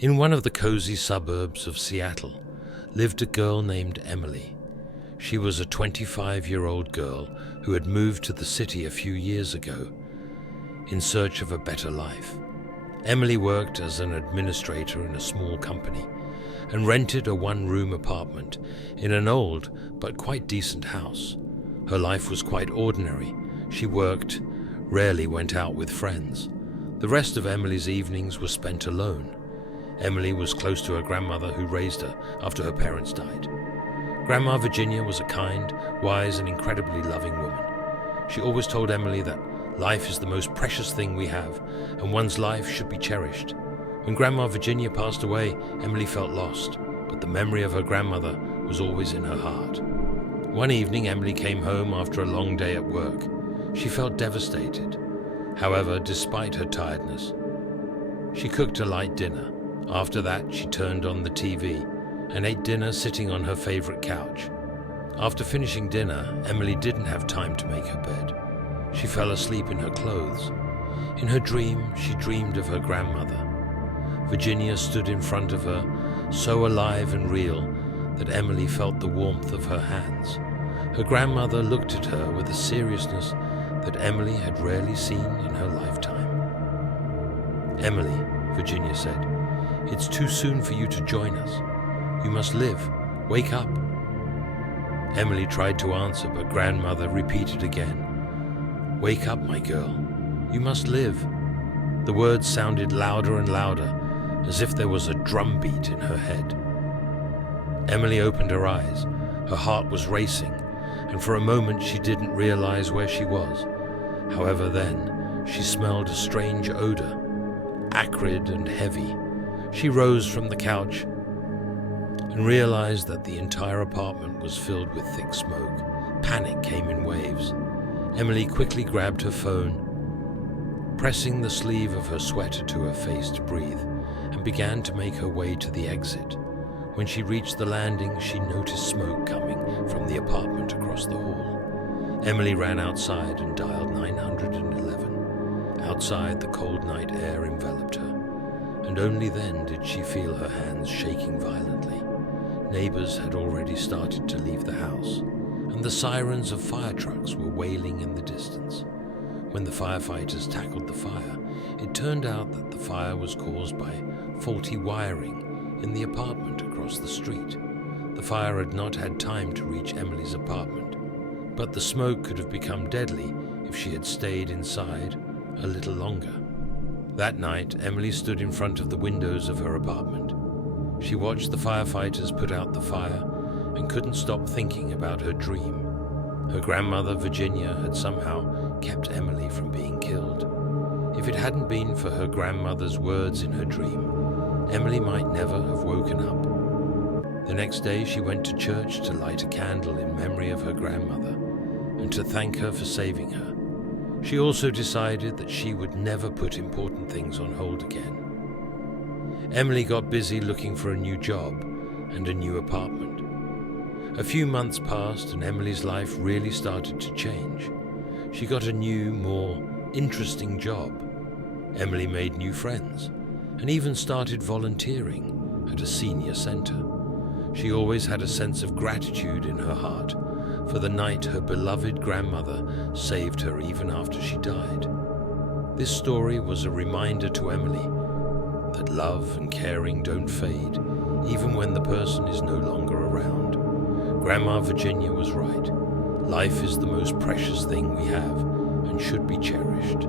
In one of the cozy suburbs of Seattle lived a girl named Emily. She was a 25-year-old girl who had moved to the city a few years ago in search of a better life. Emily worked as an administrator in a small company and rented a one-room apartment in an old but quite decent house. Her life was quite ordinary. She worked, rarely went out with friends. The rest of Emily's evenings were spent alone. Emily was close to her grandmother who raised her after her parents died. Grandma Virginia was a kind, wise, and incredibly loving woman. She always told Emily that life is the most precious thing we have, and one's life should be cherished. When Grandma Virginia passed away, Emily felt lost, but the memory of her grandmother was always in her heart. One evening, Emily came home after a long day at work. She felt devastated. However, despite her tiredness, she cooked a light dinner. After that, she turned on the TV and ate dinner sitting on her favorite couch. After finishing dinner, Emily didn't have time to make her bed. She fell asleep in her clothes. In her dream, she dreamed of her grandmother. Virginia stood in front of her, so alive and real that Emily felt the warmth of her hands. Her grandmother looked at her with a seriousness that Emily had rarely seen in her lifetime. "Emily," Virginia said, "it's too soon for you to join us. You must live. Wake up." Emily tried to answer, but grandmother repeated again, "Wake up, my girl. You must live." The words sounded louder and louder, as if there was a drumbeat in her head. Emily opened her eyes. Her heart was racing, and for a moment she didn't realize where she was. However, then she smelled a strange odor, acrid and heavy. She rose from the couch and realized that the entire apartment was filled with thick smoke. Panic came in waves. Emily quickly grabbed her phone, pressing the sleeve of her sweater to her face to breathe, and began to make her way to the exit. When she reached the landing, she noticed smoke coming from the apartment across the hall. Emily ran outside and dialed 911. Outside, the cold night air enveloped her, and only then did she feel her hands shaking violently. Neighbors had already started to leave the house, and the sirens of fire trucks were wailing in the distance. When the firefighters tackled the fire, it turned out that the fire was caused by faulty wiring in the apartment across the street. The fire had not had time to reach Emily's apartment, but the smoke could have become deadly if she had stayed inside a little longer. That night, Emily stood in front of the windows of her apartment. She watched the firefighters put out the fire and couldn't stop thinking about her dream. Her grandmother, Virginia, had somehow kept Emily from being killed. If it hadn't been for her grandmother's words in her dream, Emily might never have woken up. The next day, she went to church to light a candle in memory of her grandmother and to thank her for saving her. She also decided that she would never put important things on hold again. Emily got busy looking for a new job and a new apartment. A few months passed and Emily's life really started to change. She got a new, more interesting job. Emily made new friends and even started volunteering at a senior center. She always had a sense of gratitude in her heart for the night her beloved grandmother saved her even after she died. This story was a reminder to Emily that love and caring don't fade, even when the person is no longer around. Grandma Virginia was right. Life is the most precious thing we have and should be cherished.